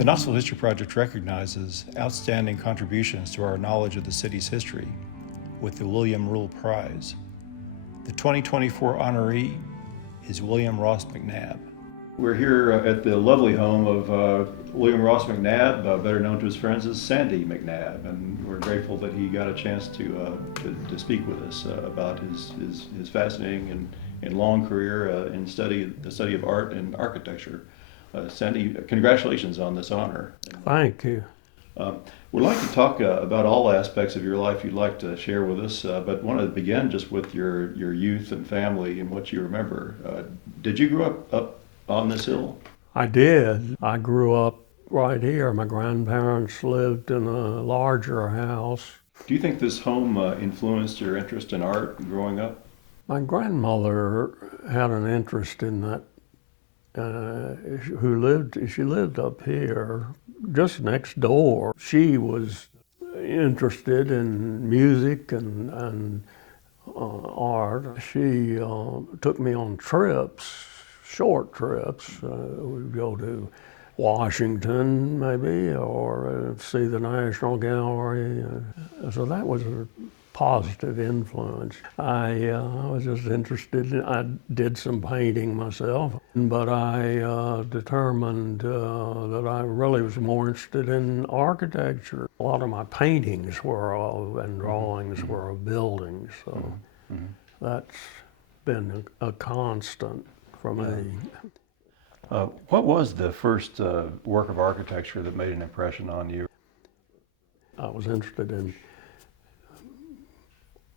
The Knoxville History Project recognizes outstanding contributions to our knowledge of the city's history with the William Rule Prize. The 2024 honoree is William Ross McNabb. We're here at the lovely home of William Ross McNabb, better known to his friends as Sandy McNabb, and we're grateful that he got a chance to speak with us about his fascinating and long career in the study of art and architecture. Sandy, congratulations on this honor. Thank you. We'd like to talk about all aspects of your life you'd like to share with us, but want to begin just with your youth and family and what you remember. Did you grow up on this hill? I did. I grew up right here. My grandparents lived in a larger house. Do you think this home influenced your interest in art growing up? My grandmother had an interest in that. She lived up here, just next door. She was interested in music and art. She took me on trips, short trips. We'd go to Washington maybe, or see the National Gallery. So that was a positive influence. I was just interested. I did some painting myself, but I determined that I really was more interested in architecture. A lot of my paintings and drawings were of buildings, so that's been a constant for me. What was the first work of architecture that made an impression on you? I was interested in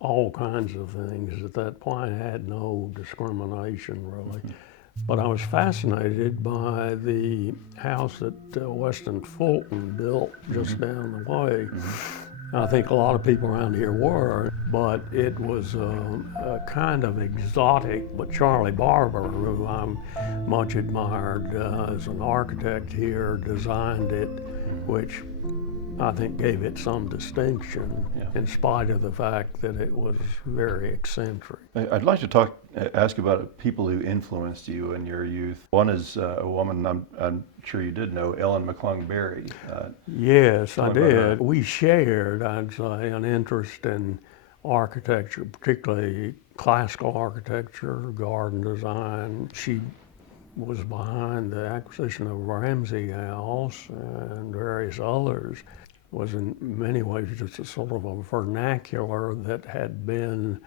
all kinds of things. At that point, I had no discrimination really. But I was fascinated by the house that Weston Fulton built just down the way. I think a lot of people around here were, but it was a kind of exotic. But Charlie Barber, who I'm much admired as an architect here, designed it, which I think gave it some distinction, in spite of the fact that it was very eccentric. I'd like to ask about people who influenced you in your youth. One is a woman I'm sure you did know, Ellen McClung Berry. Yes, I did. We shared, I'd say, an interest in architecture, particularly classical architecture, garden design. She was behind the acquisition of Ramsey House and various others. Was in many ways just a sort of a vernacular that had been,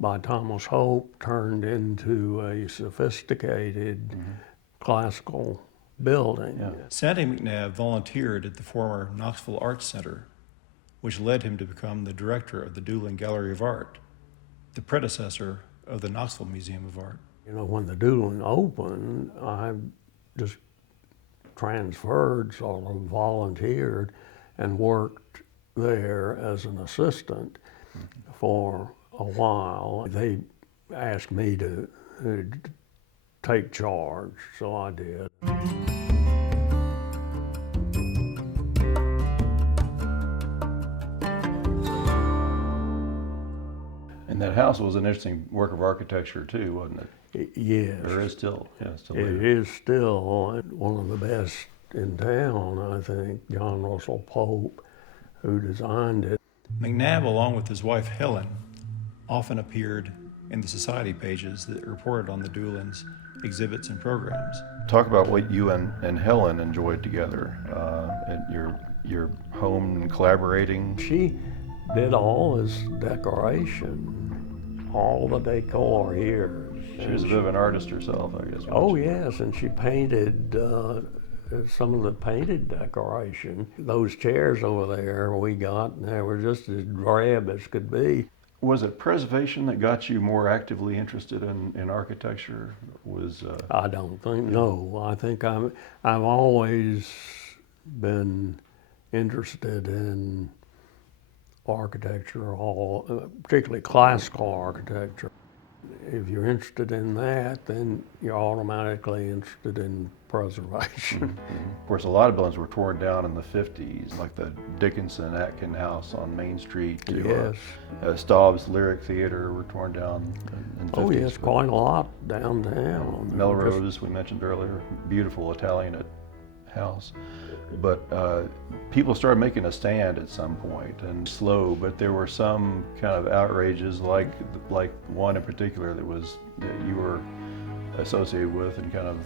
by Thomas Hope, turned into a sophisticated classical building. Yeah. Sandy McNabb volunteered at the former Knoxville Arts Center, which led him to become the director of the Doolin Gallery of Art, the predecessor of the Knoxville Museum of Art. You know, when the Doolin opened, I just transferred, sort of volunteered, and worked there as an assistant for a while. They asked me to take charge, so I did. And that house was an interesting work of architecture too, wasn't it? Yes. Or is still. Yeah, it is still one of the best in town, I think. John Russell Pope, who designed it. McNabb, along with his wife Helen, often appeared in the society pages that reported on the Doolin's exhibits and programs. Talk about what you and Helen enjoyed together at your home and collaborating. She did all this decoration, all the decor here. She was a bit of an artist herself, I guess. Oh yes, and she painted some of the painted decoration. Those chairs over there we got, and they were just as drab as could be. Was it preservation that got you more actively interested in architecture? I don't think, no. I think I've always been interested in architecture, particularly classical architecture. If you're interested in that, then you're automatically interested in preservation. Of course, a lot of buildings were torn down in the 50s, like the Dickinson Atkin House on Main Street. Yes. Staub's Lyric Theater were torn down in the 50s. Oh yes, quite a lot downtown. Melrose, we mentioned earlier, beautiful Italian house. But people started making a stand at some point, and slow, but there were some kind of outrages, like one in particular that you were associated with and kind of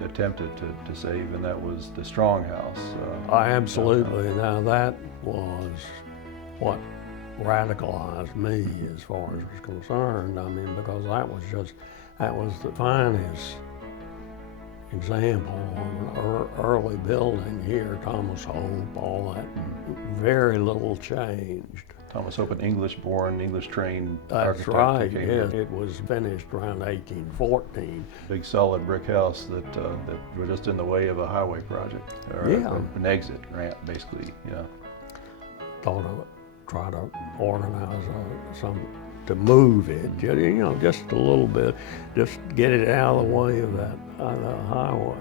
attempted to save, and that was the Strong House. Absolutely. Now that was what radicalized me as far as was concerned. I mean, because that was the finest example of an early building here, Thomas Hope, all that. Very little changed. Thomas Hope, an English-born, English-trained That's architect. right, Came yes. here. It was finished around 1814. Big solid brick house that were just in the way of a highway project, or Yeah. an exit ramp, basically. Yeah. Thought of it, try to organize some to move it, you know, just a little bit, just get it out of the way of that highway.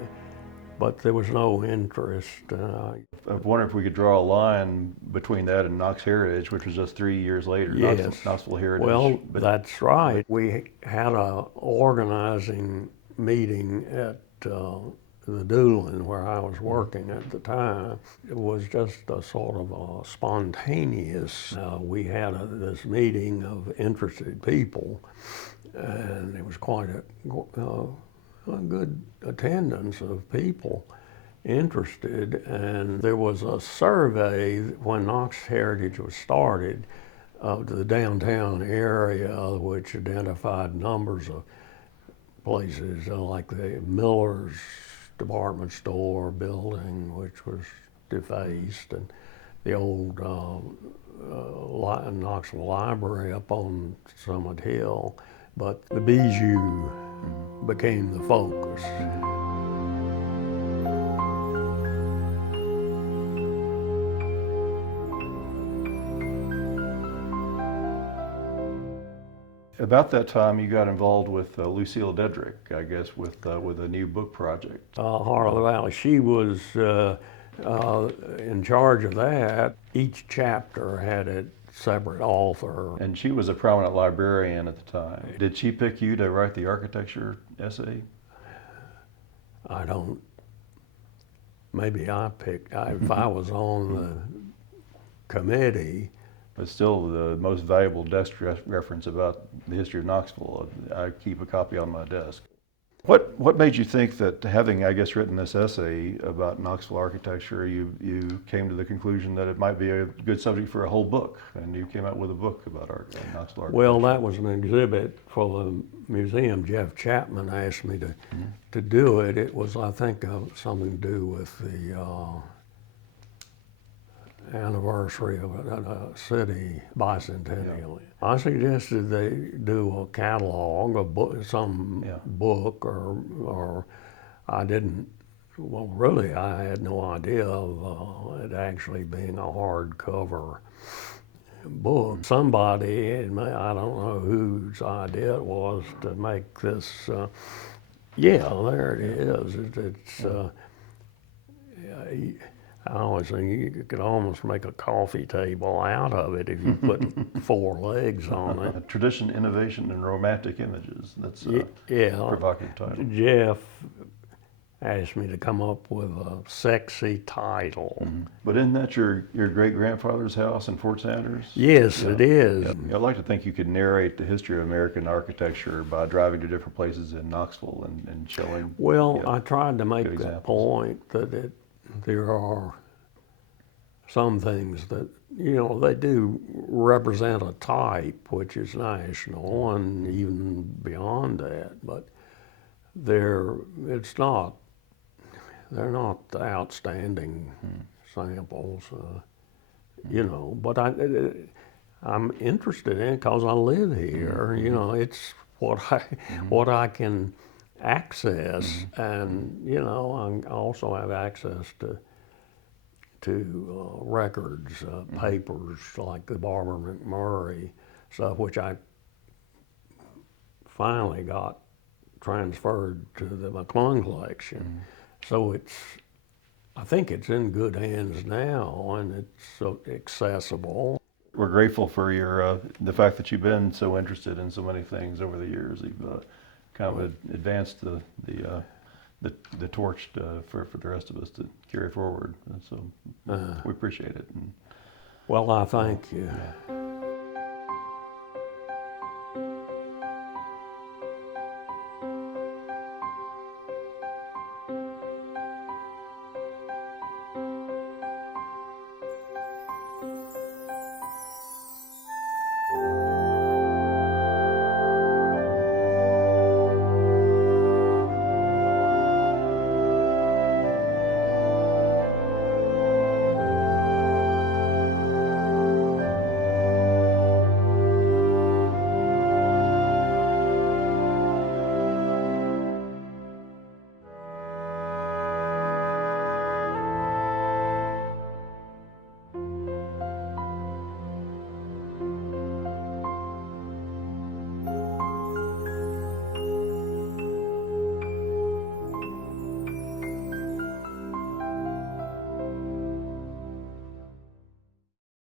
But there was no interest. I wonder if we could draw a line between that and Knox Heritage, which was just 3 years later. Yes. Knoxville Heritage. Well, that's right. We had a organizing meeting at the Doolin, where I was working at the time. It was just a sort of a spontaneous. We had this meeting of interested people, and it was quite a good attendance of people interested. And there was a survey when Knox Heritage was started of the downtown area, which identified numbers of places like the Miller's department store building, which was defaced, and the old Knoxville Library up on Summit Hill. But the Bijou became the focus. About that time, you got involved with Lucille Dedrick, I guess, with a new book project. Heart of the Valley. She was in charge of that. Each chapter had a separate author. And she was a prominent librarian at the time. Did she pick you to write the architecture essay? I don't. Maybe I picked. If I was on the committee. But still, the most valuable desk reference about the history of Knoxville. I keep a copy on my desk. What made you think that, having, I guess, written this essay about Knoxville architecture, you came to the conclusion that it might be a good subject for a whole book, and you came out with a book about Knoxville architecture? Well, that was an exhibit for the museum. Jeff Chapman asked me to do it. It was, I think, something to do with the anniversary of a city bicentennial. Yeah. I suggested they do a catalog, a book, book, or I didn't. Well, really, I had no idea of it actually being a hardcover book. Somebody, I don't know whose idea it was to make this. Yeah, there it is. I always think you could almost make a coffee table out of it if you put 4 legs on it. Tradition, Innovation, and Romantic Images. That's a provocative title. Jeff asked me to come up with a sexy title. Mm-hmm. But isn't that your great-grandfather's house in Fort Sanders? Yes, it is. Yeah. I'd like to think you could narrate the history of American architecture by driving to different places in Knoxville and showing. Well, I tried to make the point that there are some things that, they do represent a type which is national and even beyond that, but they're not the outstanding samples, but I'm interested in it because I live here. It's what I can access, and I also have access to records, papers like the Barbara McMurray stuff, which I finally got transferred to the McClung collection. So I think it's in good hands now, and it's so accessible. We're grateful for the fact that you've been so interested in so many things over the years. You've kind of advanced the the torch for the rest of us to carry forward. And so we appreciate it. And, Well, I thank you. yeah.